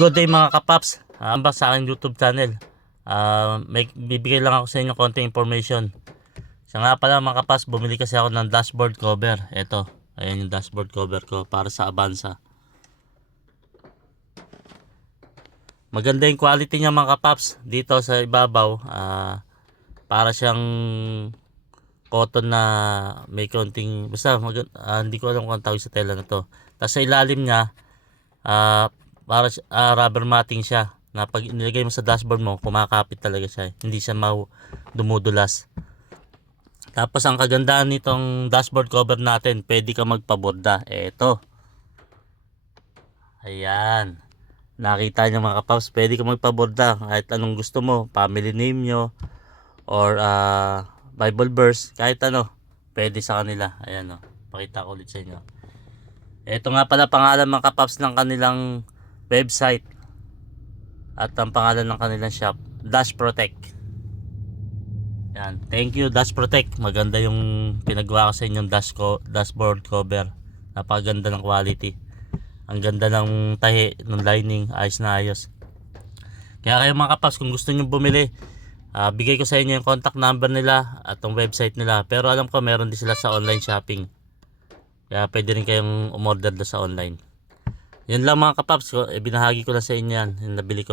Good day mga kapaps, ambak sa aking YouTube channel. May bibigay lang ako sa inyo konting information. Siya nga pala mga kapaps, bumili kasi ako ng dashboard cover. Ito, ayan yung dashboard cover ko para sa Avanza. Maganda yung quality niya mga kapaps. Dito sa ibabaw, para siyang cotton na may konting, basta hindi ko alam kung ang tawag sa tela na to. Tapos sa ilalim niya, para rubber matting siya na pag nilagay mo sa dashboard mo, kumakapit talaga siya, hindi siya dumudulas. Tapos ang kagandahan nitong dashboard cover natin, pwede ka magpaborda. Eto, ayan, nakita niyo mga kapaps, pwede ka magpaborda kahit anong gusto mo, family name nyo or Bible verse, kahit ano pwede sa kanila. Ayan, pakita ko ulit sa inyo. Ito nga pala pangalan mga kapaps ng kanilang website at ang pangalan ng kanilang shop, Dash Protect. Yan, thank you Dash Protect. Maganda yung pinagawa ko sa inyong dashboard cover. Napakaganda ng quality. Ang ganda ng tahi, ng lining, ayos na ayos. Kaya kayo mga kapaps, kung gusto niyo bumili, bigay ko sa inyo yung contact number nila at ang website nila. Pero alam ko meron din sila sa online shopping. Kaya pwede rin kayong umorder sa online. Yun lang mga kapaps, binahagi ko lang sa inyo yan, yung nabili ko.